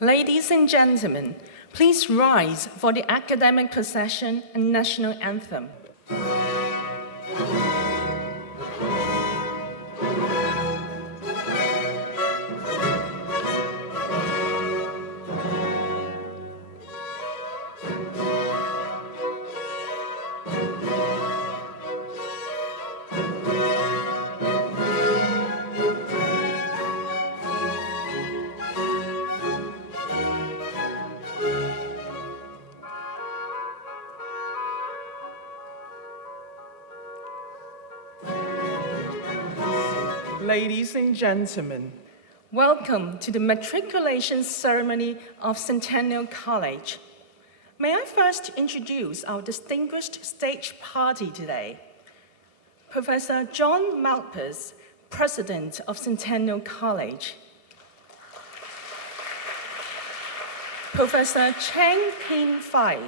Ladies and gentlemen, please rise for the academic procession and national anthem. Ladies and gentlemen, welcome to the matriculation ceremony of Centennial College. May I first introduce our distinguished stage party today. Professor John Malpass, President of Centennial College. Professor Cheng Ping Fai,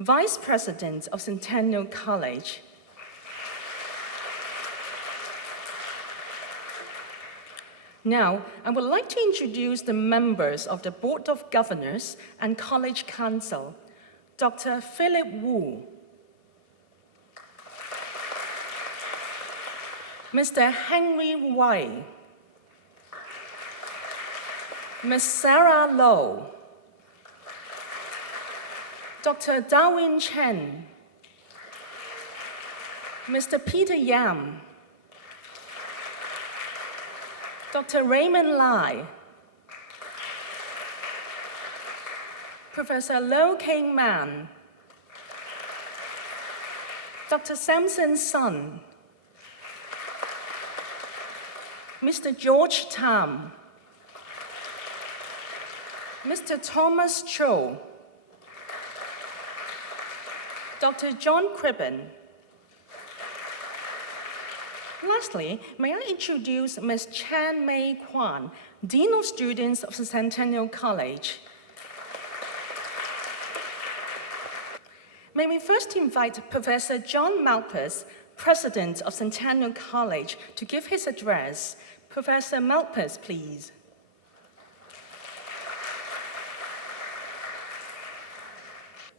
Vice President of Centennial College. Now, I would like to introduce the members of the Board of Governors and College Council. Dr. Philip Wu, Mr. Henry Wai, Ms. Sarah Low, Dr. Darwin Chen, Mr. Peter Yam, Dr. Raymond Lai, Professor Lo Keng Man, Dr. Samson Sun, Mr. George Tam, Mr. Thomas Cho, Dr. John Cribben. Lastly, may I introduce Ms. Chan Mei Kwan, Dean of Students of Centennial College. May we first invite Professor John Malpass, President of Centennial College, to give his address. Professor Malpass, please.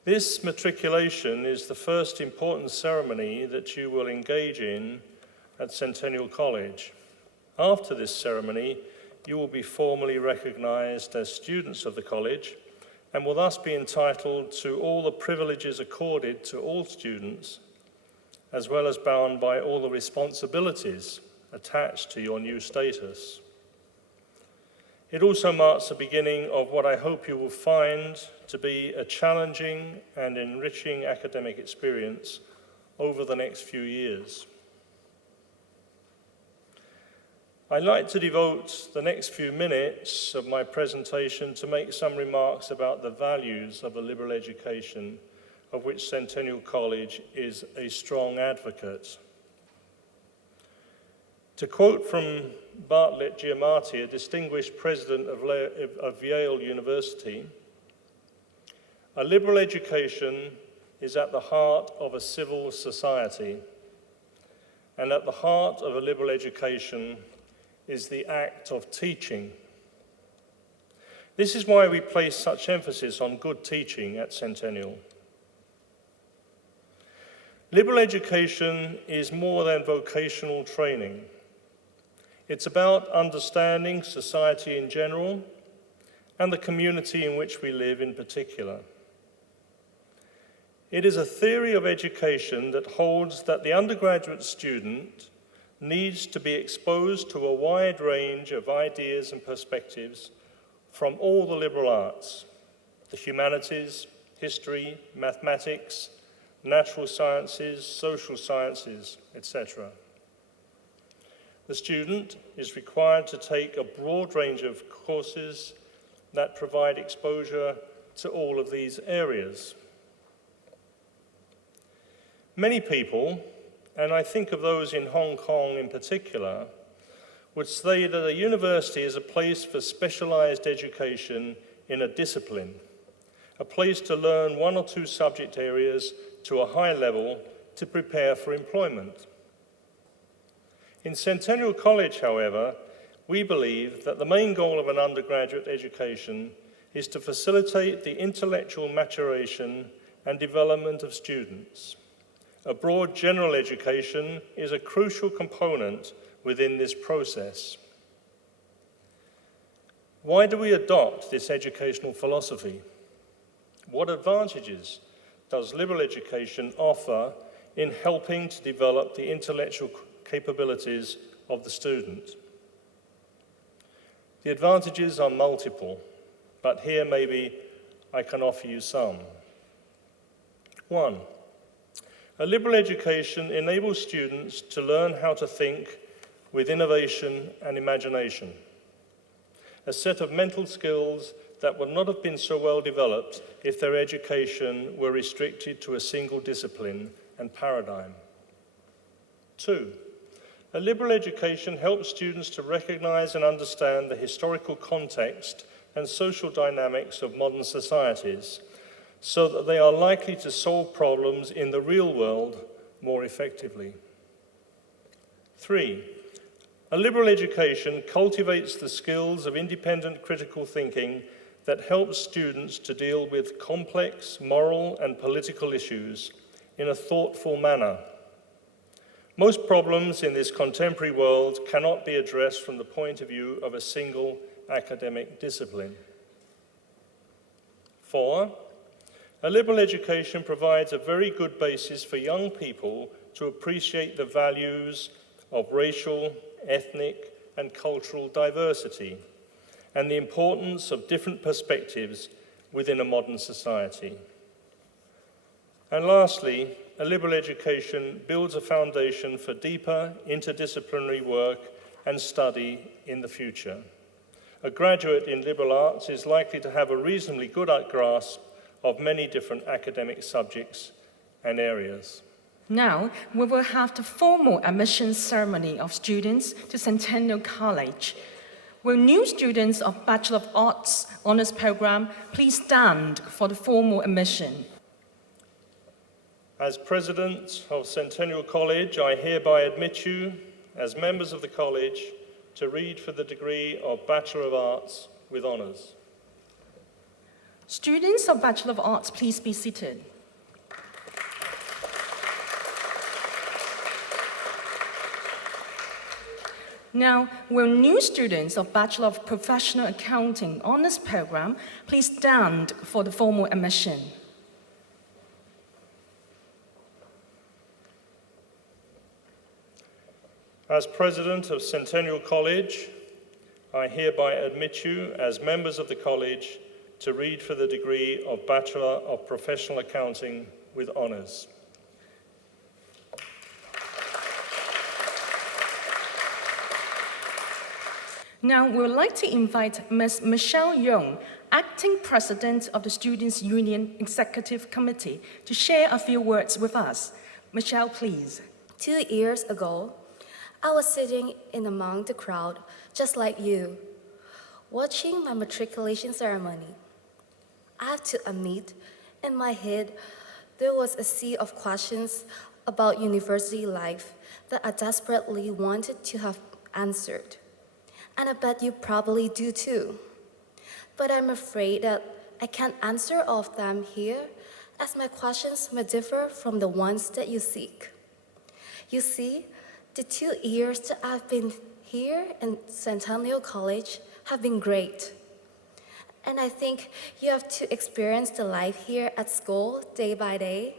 This matriculation is the first important ceremony that you will engage in at Centennial College. After this ceremony, you will be formally recognized as students of the college and will thus be entitled to all the privileges accorded to all students, as well as bound by all the responsibilities attached to your new status. It also marks the beginning of what I hope you will find to be a challenging and enriching academic experience over the next few years. I'd like to devote the next few minutes of my presentation to make some remarks about the values of a liberal education, of which Centennial College is a strong advocate. To quote from Bartlett Giamatti, a distinguished president of Yale University, "A liberal education is at the heart of a civil society, and at the heart of a liberal education is the act of teaching." This is why we place such emphasis on good teaching at Centennial. Liberal education is more than vocational training. It's about understanding society in general and the community in which we live in particular. It is a theory of education that holds that the undergraduate student needs to be exposed to a wide range of ideas and perspectives from all the liberal arts, the humanities, history, mathematics, natural sciences, social sciences, etc. The student is required to take a broad range of courses that provide exposure to all of these areas. Many people, and I think of those in Hong Kong in particular, would say that a university is a place for specialized education in a discipline, a place to learn one or two subject areas to a high level to prepare for employment. In Centennial College, however, we believe that the main goal of an undergraduate education is to facilitate the intellectual maturation and development of students. A broad general education is a crucial component within this process. Why do we adopt this educational philosophy? What advantages does liberal education offer in helping to develop the intellectual capabilities of the student? The advantages are multiple, but here maybe I can offer you some. 1. A liberal education enables students to learn how to think with innovation and imagination, a set of mental skills that would not have been so well developed if their education were restricted to a single discipline and paradigm. 2. A liberal education helps students to recognize and understand the historical context and social dynamics of modern societies, so that they are likely to solve problems in the real world more effectively. 3. A liberal education cultivates the skills of independent critical thinking that helps students to deal with complex moral and political issues in a thoughtful manner. Most problems in this contemporary world cannot be addressed from the point of view of a single academic discipline. 4. A liberal education provides a very good basis for young people to appreciate the values of racial, ethnic, and cultural diversity, and the importance of different perspectives within a modern society. And lastly, a liberal education builds a foundation for deeper interdisciplinary work and study in the future. A graduate in liberal arts is likely to have a reasonably good grasp of many different academic subjects and areas. Now, we will have the formal admission ceremony of students to Centennial College. Will new students of Bachelor of Arts Honours Program please stand for the formal admission? As President of Centennial College, I hereby admit you, as members of the college, to read for the degree of Bachelor of Arts with honours. Students of Bachelor of Arts, please be seated. Now, will new students of Bachelor of Professional Accounting Honours Program please stand for the formal admission? As President of Centennial College, I hereby admit you, as members of the college, to read for the degree of Bachelor of Professional Accounting with honours. Now, we would like to invite Ms. Michelle Young, Acting President of the Students' Union Executive Committee, to share a few words with us. Michelle, please. 2 years ago, I was sitting in among the crowd, just like you, watching my matriculation ceremony. I have to admit, in my head, there was a sea of questions about university life that I desperately wanted to have answered. And I bet you probably do too. But I'm afraid that I can't answer all of them here, as my questions may differ from the ones that you seek. You see, the 2 years that I've been here in Centennial College have been great. And I think you have to experience the life here at school day by day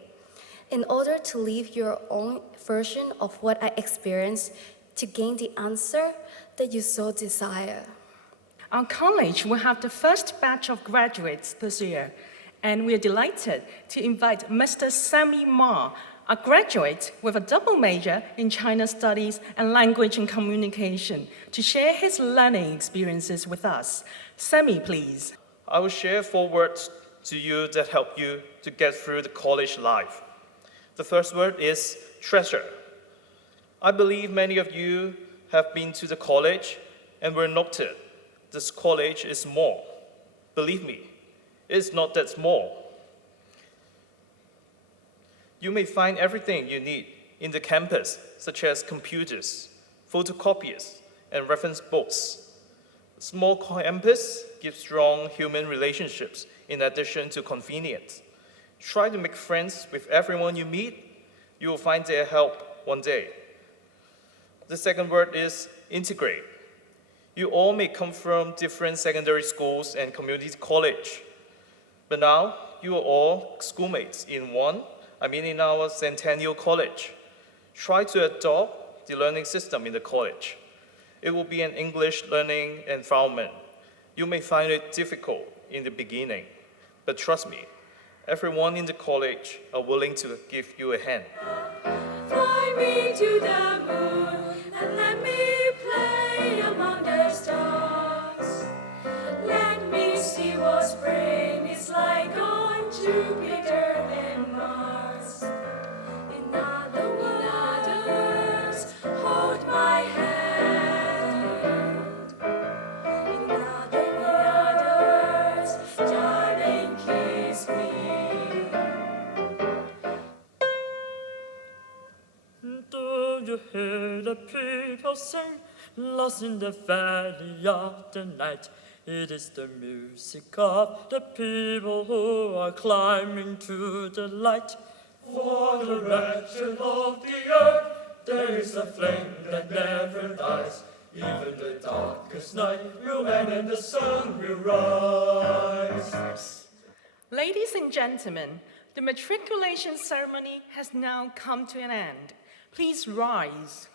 in order to live your own version of what I experienced to gain the answer that you so desire. Our college will have the first batch of graduates this year, and we are delighted to invite Mr. Sammy Ma, a graduate with a double major in China Studies and Language and Communication, to share his learning experiences with us. Sammy, please. I will share 4 words to you that help you to get through the college life. The first word is treasure. I believe many of you have been to the college and were noted. This college is small. Believe me, it's not that small. You may find everything you need in the campus, such as computers, photocopiers, and reference books. Small campus gives strong human relationships in addition to convenience. Try to make friends with everyone you meet. You will find their help one day. The second word is integrate. You all may come from different secondary schools and community college, but now you are all schoolmates in our Centennial College. Try to adopt the learning system in the college. It will be an English learning environment. You may find it difficult in the beginning, but trust me, everyone in the college are willing to give you a hand. Fly me to the moon and let me play among the stars. Let me see what spring is like on Jupiter and Mars. In other words, hold my hand. In other words, darling, kiss me. Do you hear the people sing, lost in the valley of the night? It is the music of the people who are climbing to the light. For the wretched of the earth, there is a flame that never dies. Even the darkest night will end and the sun will rise. Ladies and gentlemen, the matriculation ceremony has now come to an end. Please rise.